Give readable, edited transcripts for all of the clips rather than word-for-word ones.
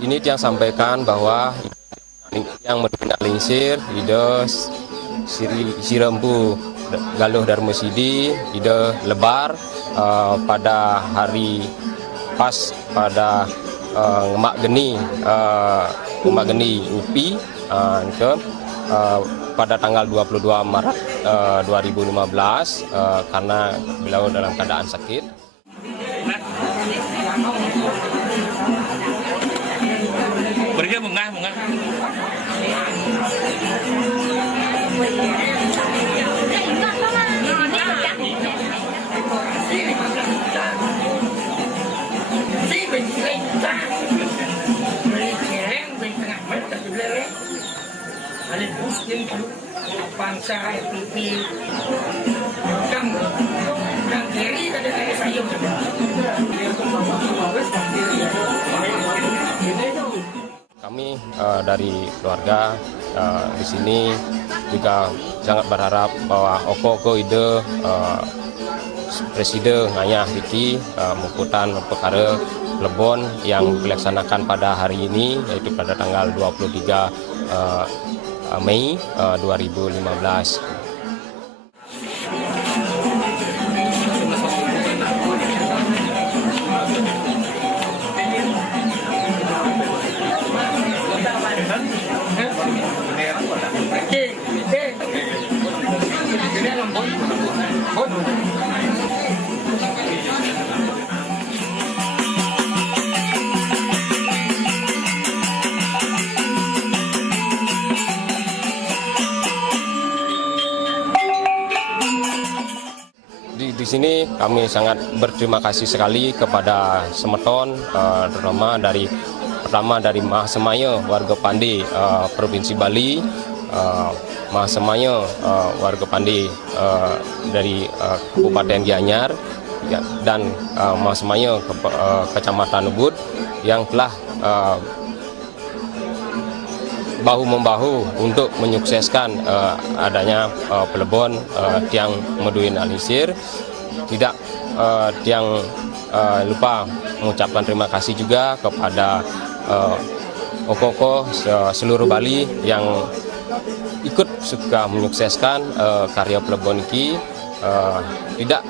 Ini yang sampaikan bahwa yang menerima lingsir ide Sirembu Galuh Darmasidi ide lebar pada hari pas pada Ngemak Geni UPI pada tanggal 22 Maret 2015 karena beliau dalam keadaan sakit. lele, ada bus yang bangsa itu dan kiri ada sayur. Kami dari keluarga di sini juga sangat berharap bahwa oko ide Presiden ngayah Riki mengikutan perkara Lebon yang dilaksanakan pada hari ini, yaitu pada tanggal 23 Mei 2015. Di sini kami sangat berterima kasih sekali kepada Semeton, terutama pertama dari Mahasemaya warga Pandi Provinsi Bali, Mahasemaya warga Pandi dari Kabupaten Gianyar, dan Mahasemaya Kecamatan Ubud yang telah bahu-membahu untuk menyukseskan adanya Pelebon Tiang Meduin Alisir. Tidak Tiang lupa mengucapkan terima kasih juga kepada oko-oko seluruh Bali yang ikut suka menyukseskan karya Pelebon ini. Tidak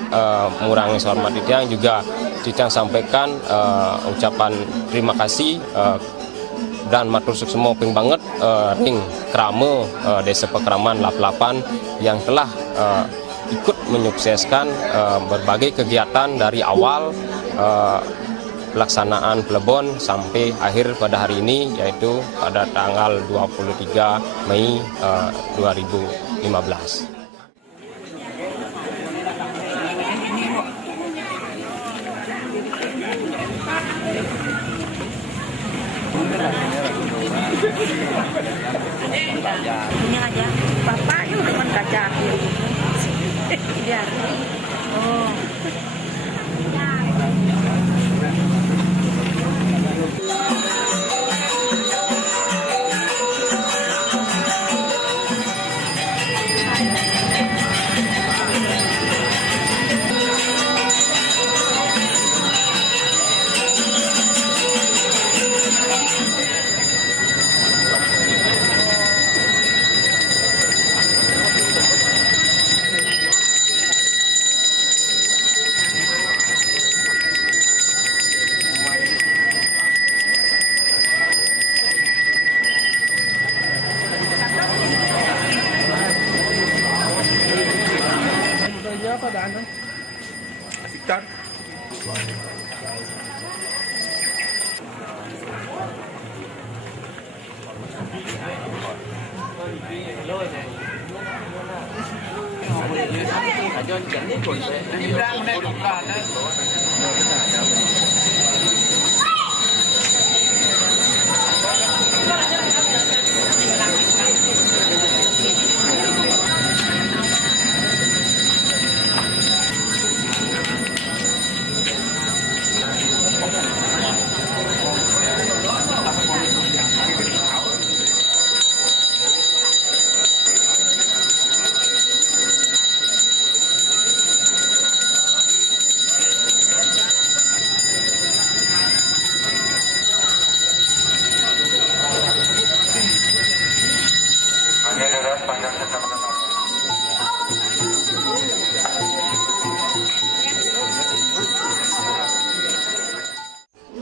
mengurangi hormat Tiang, juga Tiang sampaikan ucapan terima kasih dan matur suksemo ping banget ring krama Desa Pekraman Lap-Lapan yang telah ikut menyukseskan berbagai kegiatan dari awal pelaksanaan Pelebon sampai akhir pada hari ini, yaitu pada tanggal 23 Mei 2015. Ini aja, bapak itu cuma kaca. Biar. Oh.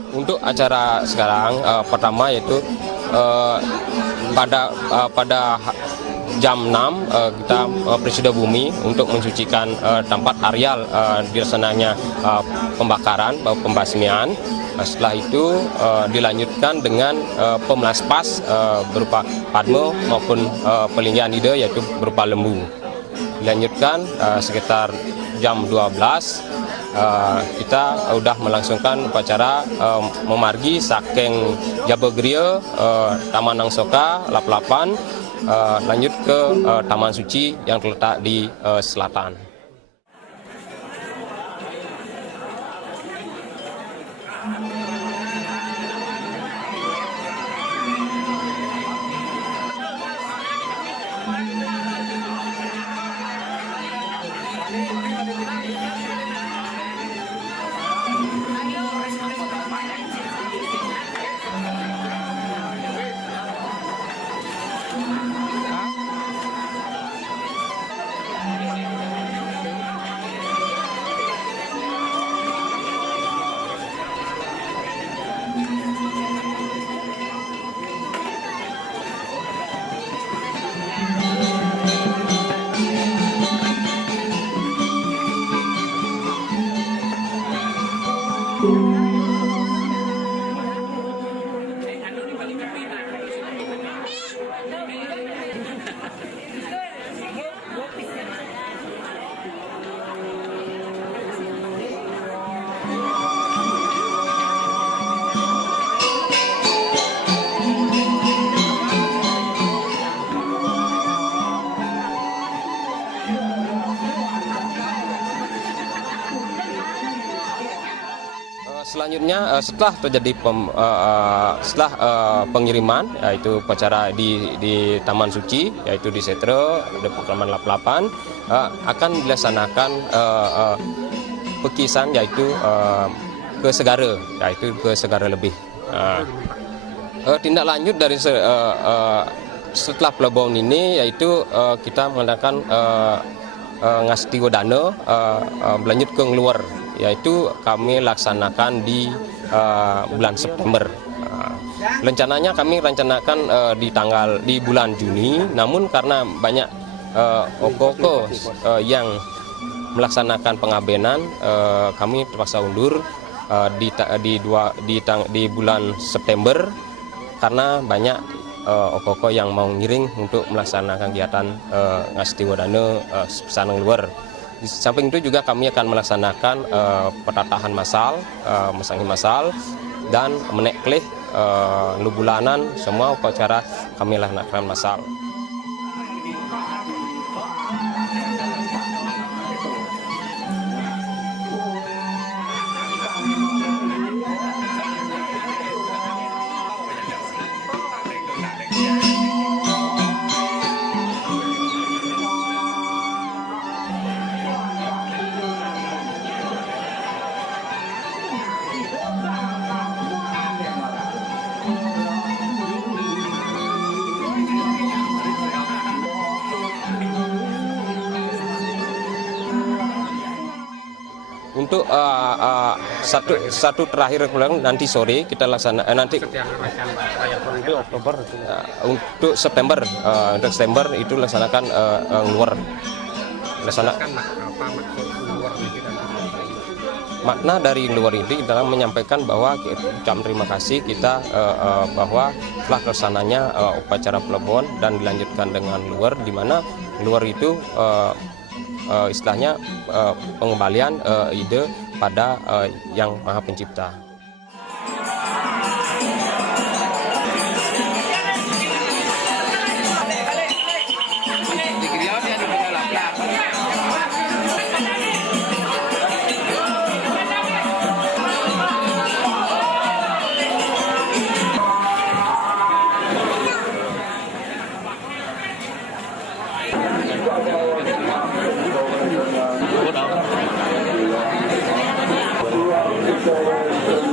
Untuk acara sekarang pertama yaitu pada jam 6 kita Presida Bumi untuk mensucikan tempat areal dilaksanakannya pembakaran, pembasmian. Setelah itu dilanjutkan dengan pemelaspas berupa padmo maupun pelinggian ide yaitu berupa lembu. Dilanjutkan sekitar jam 12 kita sudah melangsungkan upacara memargi saking Jabagriya Taman Nang Soka Lap-Lapan lanjut ke Taman Suci yang terletak di selatan. Selanjutnya setelah terjadi pengiriman yaitu upacara di Taman Suci yaitu di Setre Departemen Lap-Lapan akan dilaksanakan pekisan yaitu ke Segara lebih. Tindak lanjut dari setelah Plebon ini yaitu kita mengadakan ngasti wadana berlanjut ke luar, yaitu kami laksanakan di bulan September. Rencananya kami rencanakan di bulan Juni, namun karena banyak okoko yang melaksanakan pengabenan, kami terpaksa undur di bulan September karena banyak okoko yang mau ngiring untuk melaksanakan kegiatan ngasti wadana pesanan luar. Di samping itu juga kami akan melaksanakan petatahan massal, mesangi massal, dan meneklih bulanan, semua upacara kami laksanakan massal. Untuk satu terakhir nanti sore kita laksanakan nanti untuk September itu laksanakan luar makna dari luar ini dalam menyampaikan bahwa ucap terima kasih kita bahwa telah terlaksananya upacara Plebon dan dilanjutkan dengan luar, di mana luar itu istilahnya pengembalian ide pada Yang Maha Pencipta. Hãy subscribe cho kênh Ghiền Mì Gõ để không bỏ lỡ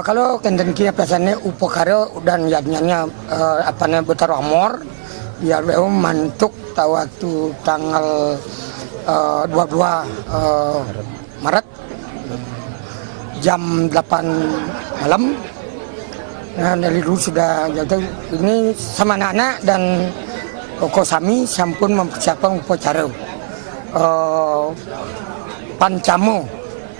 Kalau kenten kia biasanya upokaro dan yadnya Betaro Amor ya mantuk waktu tanggal 22 Maret jam 8 malam. Nah, dari dulu sudah jadi ini sama anak-anak dan Kosami sampun mempersiapkan upacara Pancamo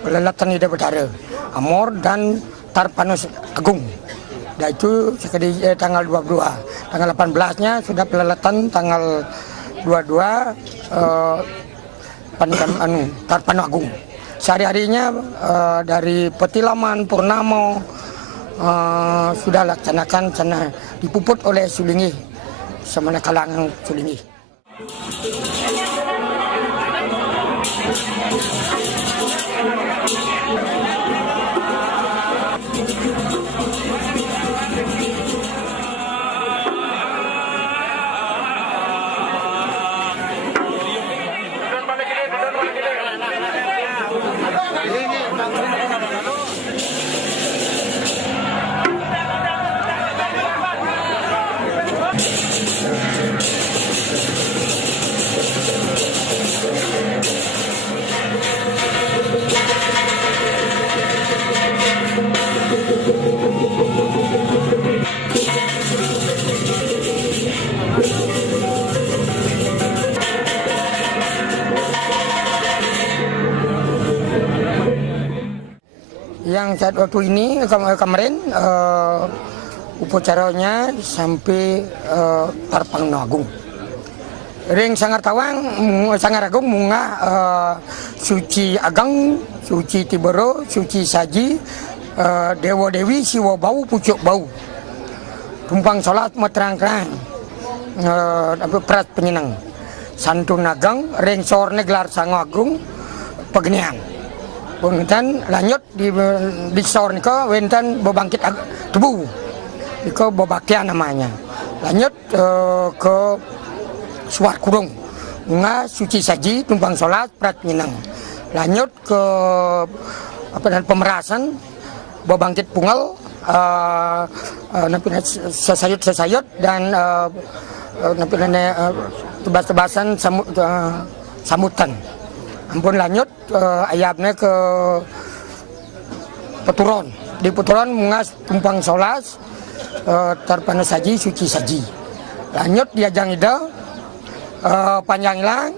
Lelatan Ida Betara Amor dan Tarpanus Agung. Dan itu sekali tanggal 22. Tanggal 18-nya sudah pelelatan tanggal 22 Tarpanus Agung. Sehari-harinya dari Petilaman, Purnamo sudah laksanakan sana dipuput oleh Sulingi, semana kalangan Sulingi. Yang saat waktu ini kemarin upacaranya sampai Tarpanus Agung. Ring Sangar Agung munga suci Agang, suci Tibero, suci Saji, Dewa Dewi Siwa Bau Pucuk Bau. Tumpang sholat meterang-terang, perat penyenang. Santun Agang, ring sorne gelar Sango Agung, pegenian. Wenten lanjut di sor niko wenten bebangkit tebu, niko bebakia namanya. Lanjut ke Suar Kurung, bunga suci saji, tumpang sholat, prat nyenang. Lanjut ke pemerasan, bebangkit pungal, sesayut dan tebas-tebasan samutan. Ampun lanjut ayamnya ke Peturon. Di Peturon mungas tumpang solas Tarpanus saji suci saji. Lanjut dia jangida panjang ilang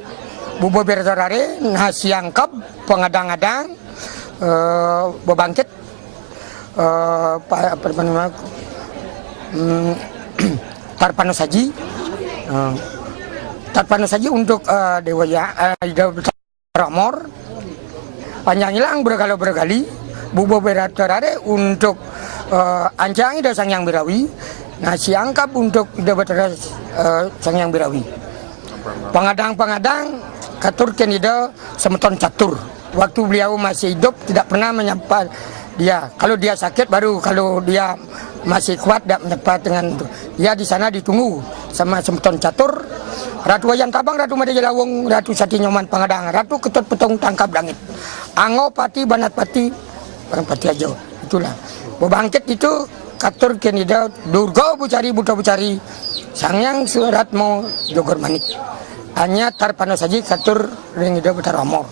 bubo bertarare nasi angkap pengadang-adang bebangkit Tarpanus saji. Tarpanus saji untuk Dewa Amor, panjang hilang berkali-kali, bubo beratarare untuk Ancang Ida Sang Yang Birawi, nasi angkap untuk Ida Batara Sang Yang Birawi. Pengadang-pengadang katurkan Ida semeton catur. Waktu beliau masih hidup tidak pernah menyapa dia. Kalau dia sakit baru, kalau dia masih kuat tidak menyapa dengan itu. Dia di sana ditunggu sama semeton catur. Ratu Wayan Tabang, Ratu Mada Jalawung, Ratu Sati Nyoman Pangadang, Ratu Ketut Petong Tangkap Langit, Ango Pati, Banat Pati, Barang Pati Ajo. Itulah. Bebangkit itu katur kenida Durga Bucari, Buta Bucari, Sangyang Suratmo Jogor Manik. Hanya Tarpanus saja katur Rengida Betara Amor.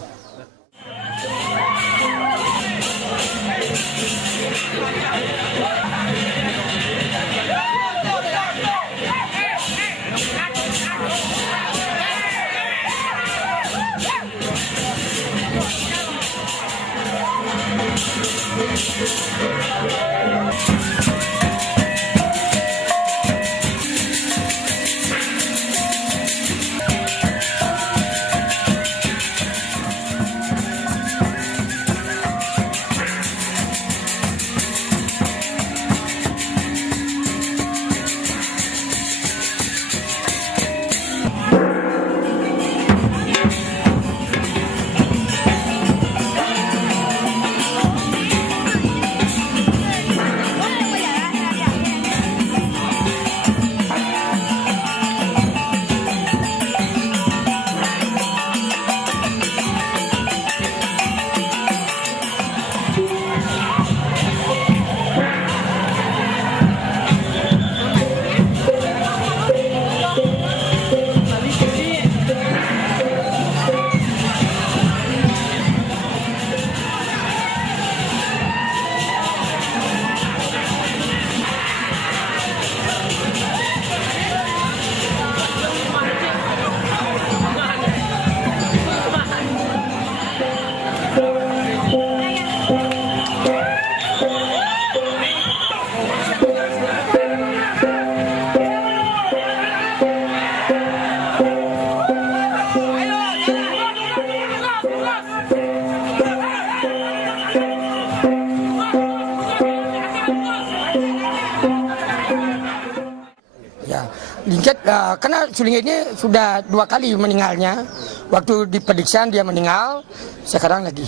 Lingkit, karena suling ini sudah 2 kali meninggalnya. Waktu di pemeriksaan dia meninggal, sekarang lagi.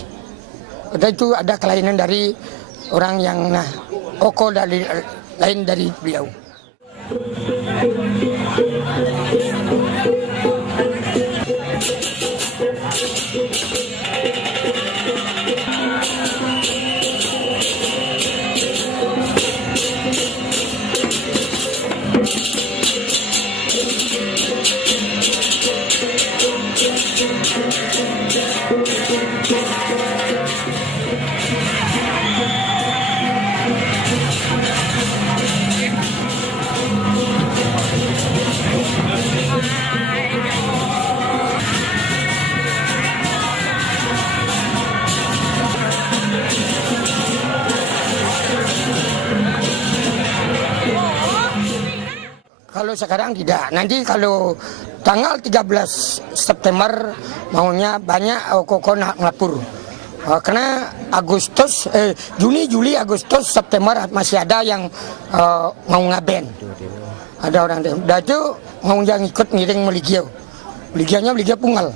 Itu ada kelainan dari orang yang dari lain dari beliau. Kalau sekarang tidak. Nanti kalau tanggal 13 September maunya banyak koko ngapur. Karena Juni, Juli, Agustus, September masih ada yang mau ngaben. Ada orang dah itu mau yang ikut ngiring meligio. Meligianya meligio Punggal.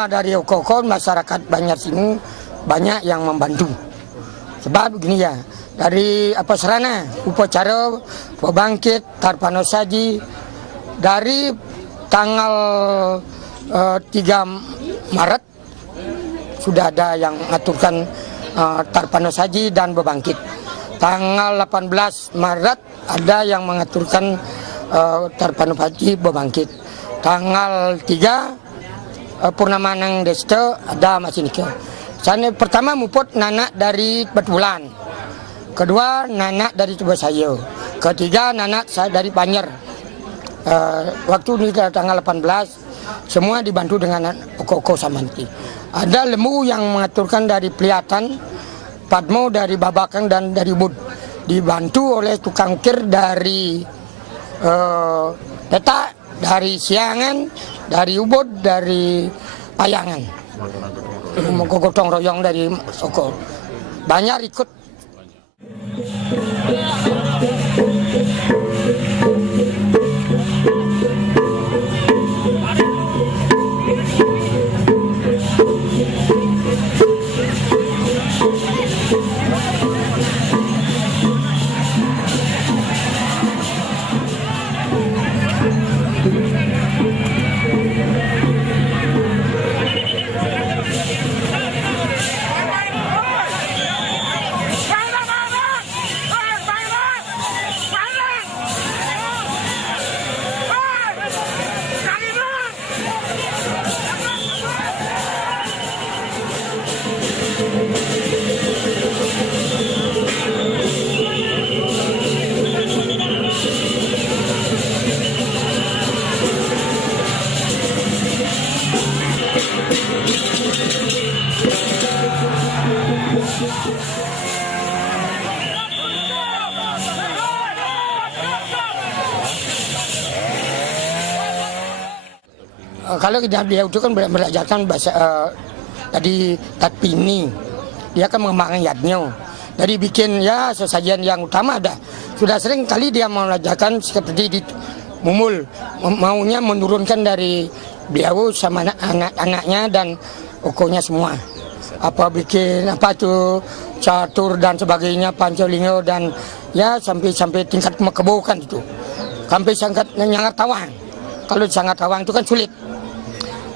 Kalau dari Okokon masyarakat banyak sini banyak yang membantu. Sebab begini ya, dari sarana upacara pembangkit Tarpanosaji dari tanggal 3 Maret sudah ada yang mengaturkan Tarpanosaji dan bebangkit. Tanggal 18 Maret ada yang mengaturkan Tarpanosaji bebangkit. Tanggal 3 Purnama nang Desta ada masih nikah. Sana pertama muput nanak dari Betulan, kedua nanak dari Tubasayo, ketiga nanak saya dari Banyer. Waktu ini tanggal 18 semua dibantu dengan Okoko Samanti. Ada lembu yang mengaturkan dari Peliatan, Padmo dari Babakang dan dari Bud. Dibantu oleh tukang kir dari Petak, dari Siangan, dari Ubud, dari Payangan, gotong royong dari Soko. Banyak ikut. Kalau dia itu kan belajarkan bahasa tadi tatpini, dia kan mengembangkan yadnya. Jadi bikin ya sesajian yang utama ada. Sudah sering kali dia mengajarkan seperti di Mumul, maunya menurunkan dari beliau sama anak-anaknya dan okonya semua. Apa bikin apa tuh catur dan sebagainya, pancolingo dan ya sampai tingkat mekebokan itu. Sampai sangat nyangat tawang. Kalau sangat tawang itu kan sulit.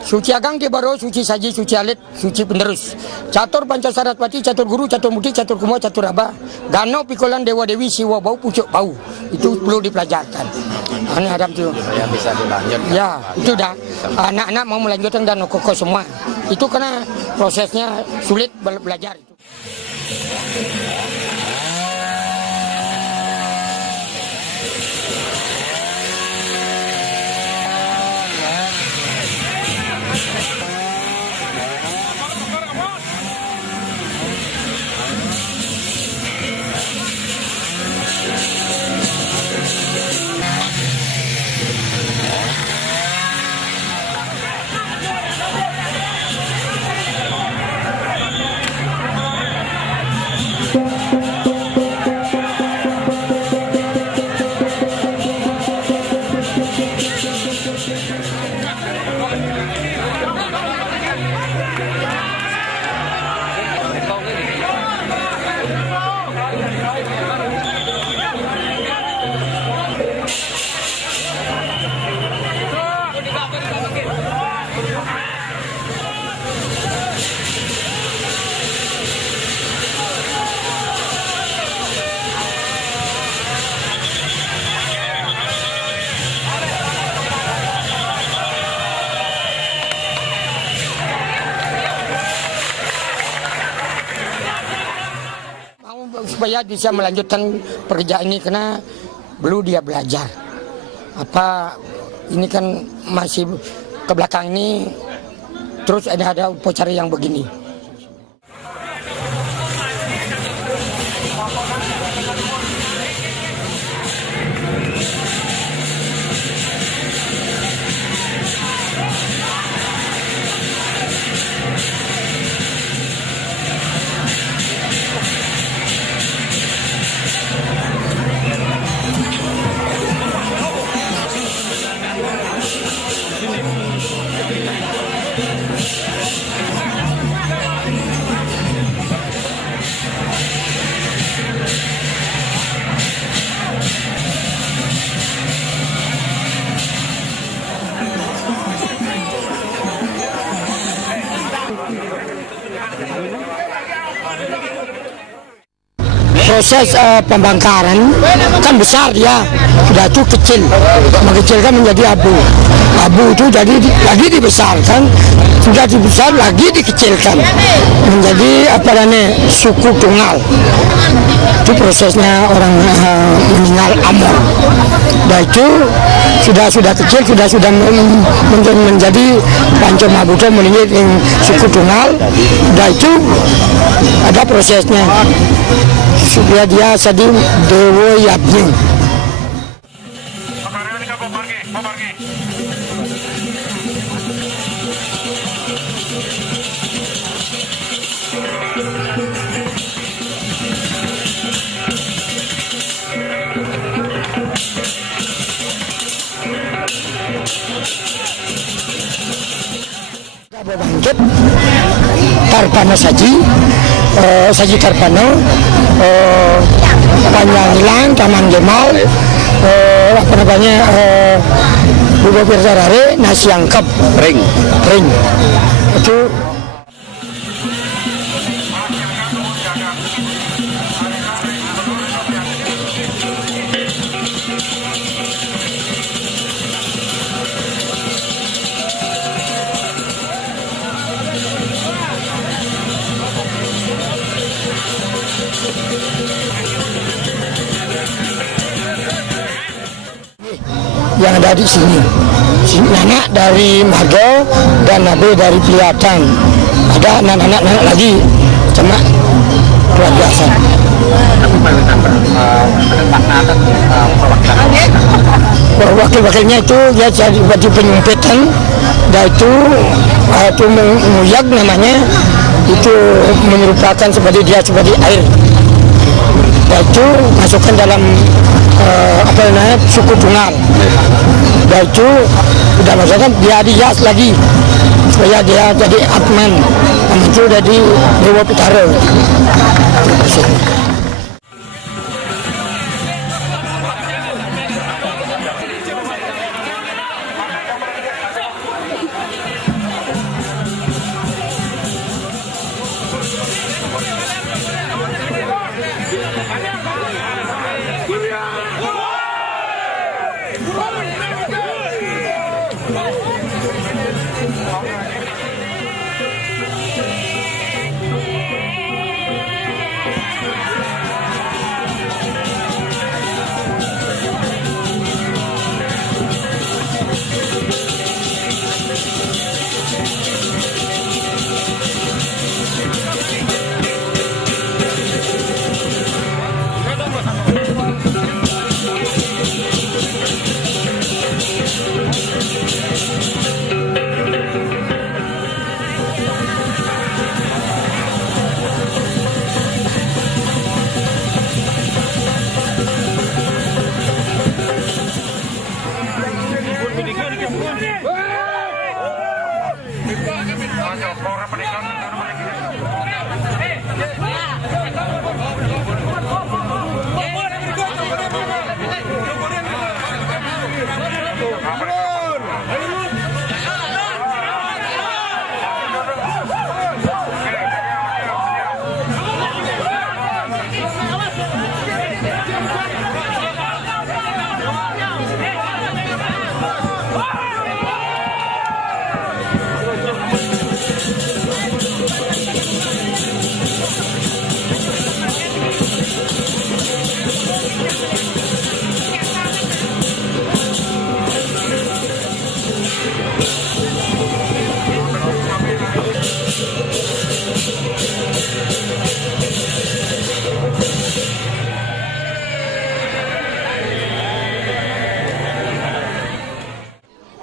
Suci Agang Ki Baro, suci Saji, suci Alit, suci penerus. Catur Pancasaraswati, catur guru, catur mudi, catur kumo, catur aba. Dano pikolan dewa dewi siwa bau pucuk bau. Itu perlu dipelajarkan. Ini ada tuh. Yang bisa dilanjut. Ya, itu dah. Anak-anak mau melanjutkan dan koko semua. Itu karena prosesnya sulit belajar itu. Supaya bisa melanjutkan pekerjaan ini karena perlu dia belajar. Apa ini kan masih ke belakang ini terus ada upacara yang begini. Proses pembangkaran kan besar dia, sudah itu kecil, mengecilkan menjadi abu. Abu itu jadi lagi dibesarkan, sudah dibesar lagi dikecilkan menjadi apa namanya suku tunggal. Itu prosesnya orang meninggal Amor. Dan itu sudah kecil, sudah menjadi Panco Mabuto meninggal yang suku tunggal. Dan itu ada prosesnya. Supaya dia jadi Dewa Yabning. Bangkit Tarpano Saji Tarpano Panjangilang Taman Gemal apa namanya Budo Pirsarare Nasi Angkep Ring itu yang ada di sini. Anak dari Mago dan Nabe dari Peliatan. Ada anak-anak lagi. Cuma luar biasa. Tapi makna dan perwakilan Wakil-wakilnya itu dia jadi baju penyumpitan, dan itu menguyak namanya, itu menyerupakan seperti dia seperti air. Dan itu masukkan dalam suku tunggal. Dan itu udah masukkan dia dihias lagi supaya dia jadi Atman, itu jadi Dewa Pitara.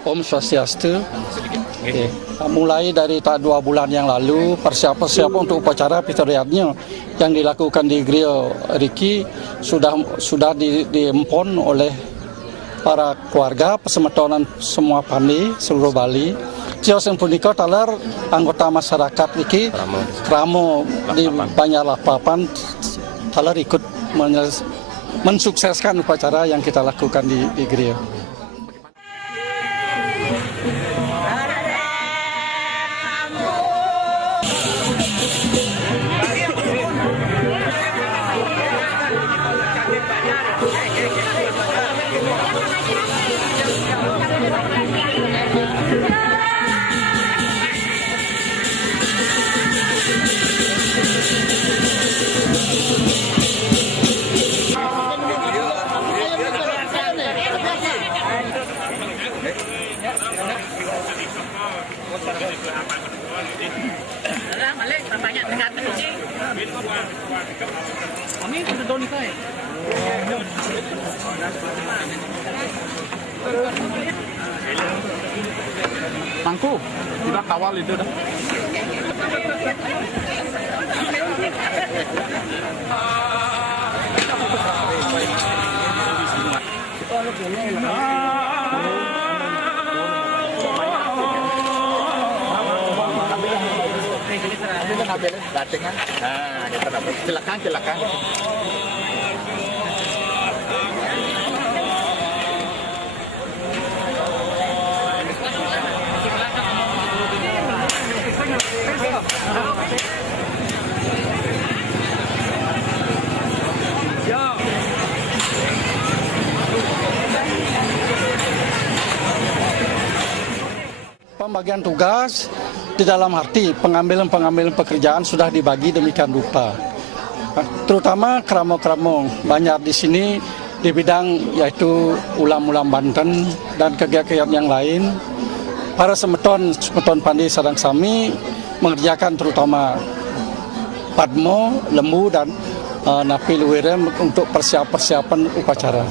Om Swastiastu. Mulai dari 2 bulan yang lalu, persiapan untuk upacara Pitariatnya yang dilakukan di Griya Riki sudah diempon oleh para keluarga pesemetonan semua Pandi seluruh Bali. Cioseng punika talar anggota masyarakat Riki kramo di banyak lapapan talar ikut mensukseskan upacara yang kita lakukan di Griya. Mangku, sudah kawal itu dah. Datingan. Nah, kita dapat silakan. Pembagian tugas di dalam arti pengambilan pekerjaan sudah dibagi demikian rupa. Terutama kramo-kramo banyak di sini di bidang yaitu ulam-ulam Banten dan kegiatan yang lain. Para semeton Pandi Sadang Sami mengerjakan terutama Padmo, Lembu, dan Napi Luwirem untuk persiapan upacara.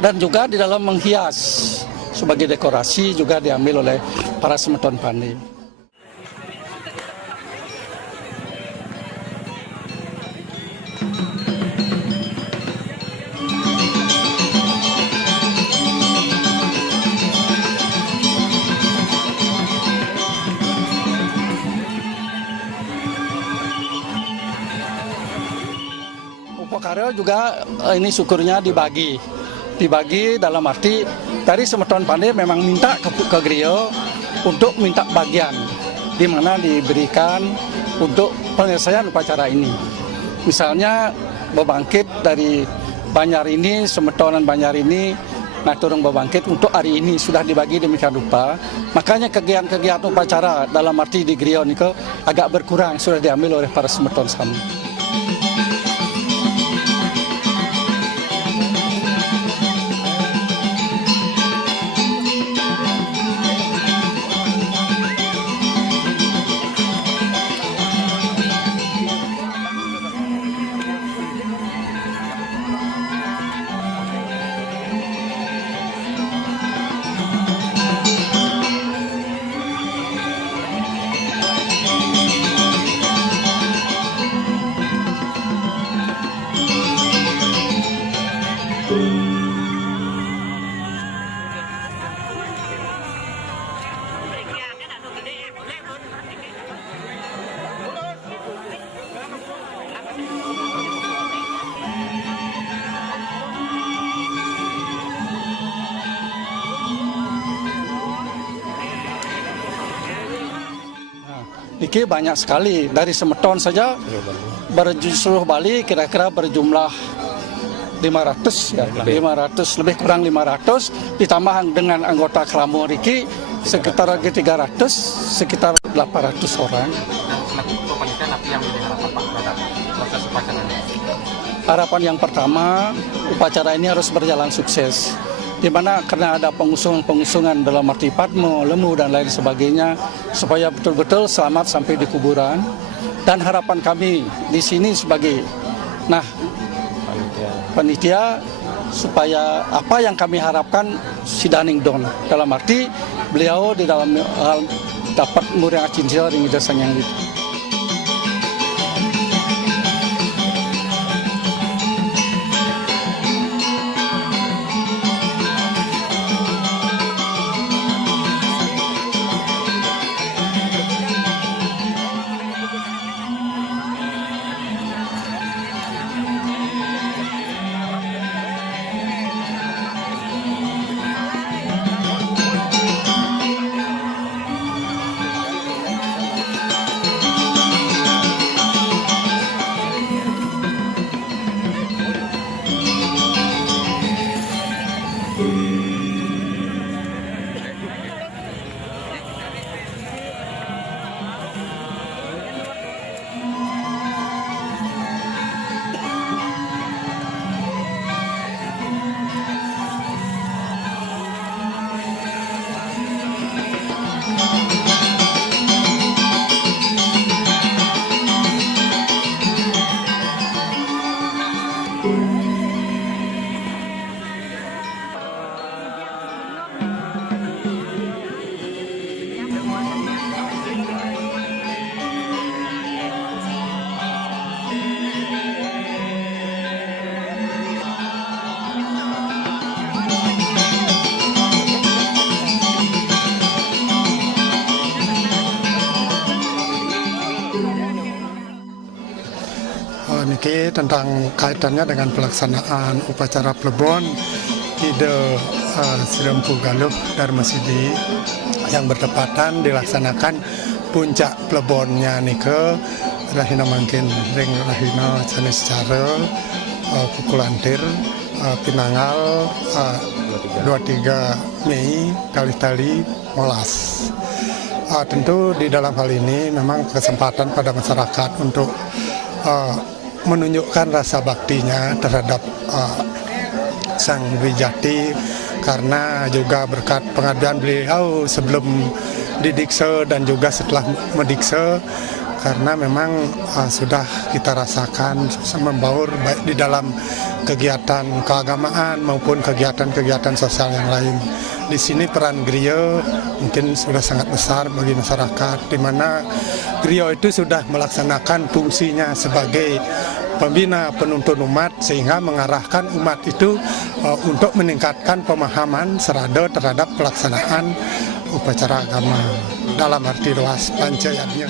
Dan juga di dalam menghias sebagai dekorasi juga diambil oleh para semeton Pande. Upacara juga ini syukurnya dibagi dalam arti dari semeton Pande memang minta ke Griyo untuk minta bagian di mana diberikan untuk penyelesaian upacara ini. Misalnya bebangkit dari Banjar ini, semetonan Banjar ini naturung bebangkit untuk hari ini sudah dibagi demikian rupa. Makanya kegiatan upacara dalam arti di Griyo ini agak berkurang, sudah diambil oleh para semeton Sami. Niki banyak sekali, dari semeton saja seluruh Bali kira-kira berjumlah 500 ya, 500 lebih kurang 500 ditambah dengan anggota Kelamu Riki sekitar 300, sekitar 800 orang. Harapan yang pertama, upacara ini harus berjalan sukses. Di mana karena ada pengusungan dalam arti Padmo, Lembu dan lain sebagainya supaya betul-betul selamat sampai di kuburan. Dan harapan kami di sini sebagai panitia supaya apa yang kami harapkan si Daning Don dalam arti beliau di dalam hal dapat murang cinta ring dasar yang itu. Niki tentang kaitannya dengan pelaksanaan upacara plebon Ide Sirempu Galuh Dharma Sidi yang bertepatan dilaksanakan puncak plebonnya nike rahina mangkin ring rahina sanes cara pukulantir Pinanggal 23 Mei kali-kali molas. Tentu di dalam hal ini memang kesempatan pada masyarakat untuk menunjukkan rasa baktinya terhadap Sang Wijati karena juga berkat pengabdian beliau sebelum didiksa dan juga setelah mendiksa karena memang sudah kita rasakan membaur baik di dalam kegiatan keagamaan maupun kegiatan-kegiatan sosial yang lain. Di sini peran griya mungkin sudah sangat besar bagi masyarakat, di mana griya itu sudah melaksanakan fungsinya sebagai pembina penuntun umat, sehingga mengarahkan umat itu untuk meningkatkan pemahaman serada terhadap pelaksanaan upacara agama dalam arti luas Pancayadnya.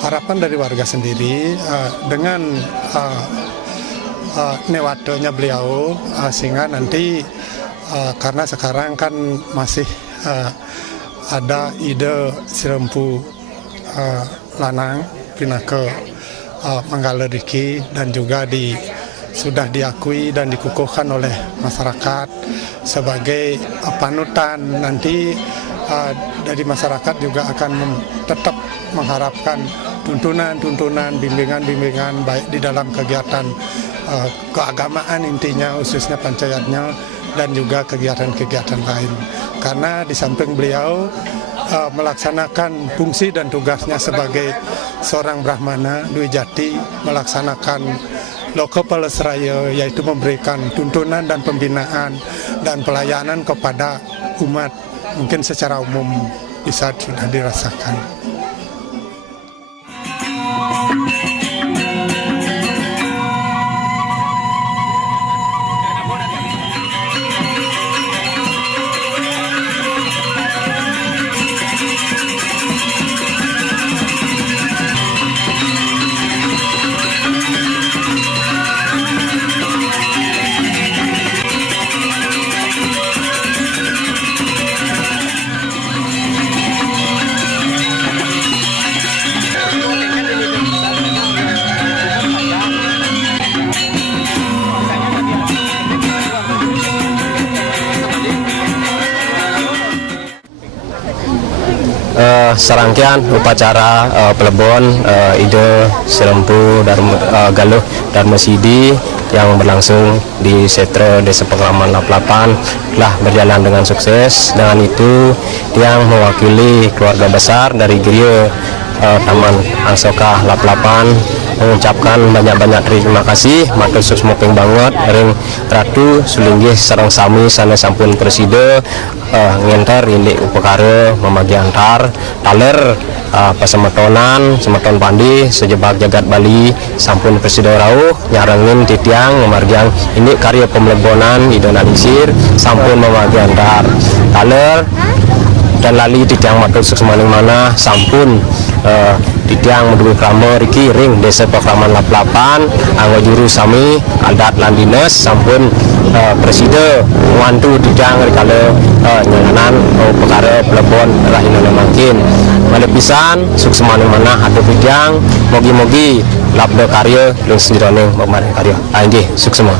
Harapan dari warga sendiri dengan newadanya beliau, sehingga nanti karena sekarang kan masih ada ide Sirempu Lanang pindah ke Manggala Riki, dan juga sudah diakui dan dikukuhkan oleh masyarakat sebagai panutan. Nanti dari masyarakat juga akan tetap mengharapkan tuntunan-tuntunan, bimbingan-bimbingan baik di dalam kegiatan keagamaan intinya, khususnya Pancayadnya, dan juga kegiatan-kegiatan lain. Karena di samping beliau melaksanakan fungsi dan tugasnya sebagai seorang Brahmana Dwi Jati, melaksanakan Loka Palesraya, yaitu memberikan tuntunan dan pembinaan dan pelayanan kepada umat, mungkin secara umum bisa sudah dirasakan. Serangkaian upacara Plebon Ide Sirempu Galuh Dharma Sidi yang berlangsung di Setra Desa Pekraman Laplapan telah berjalan dengan sukses. Dengan itu, yang mewakili keluarga besar dari Griya Taman Angsoka Laplapan mengucapkan banyak-banyak terima kasih matur susmoping banget ring Ratu Sulinggih sareng sami sanes sampun presida ngenter indik upakara memagi antar taler pasemetonan semeton pandi sejebak jagat Bali sampun presida rawuh nyarengin titiang memargiang indik karya pemlebonan idonalisir sampun memagi antar taler dan lali titiang matur susmaning mana sampun titiang menduwe krama riki ring Desa Pekraman Laplapan anggo juru sami adat lan dinas sampun presida wantu titiang rikala nyanganan perkara Plebon rahina mangkin balik pisan sukses mana-mana hadu pijang mogi-mogi labda karya lung sendiri maring karya. Nggih, sukses semua.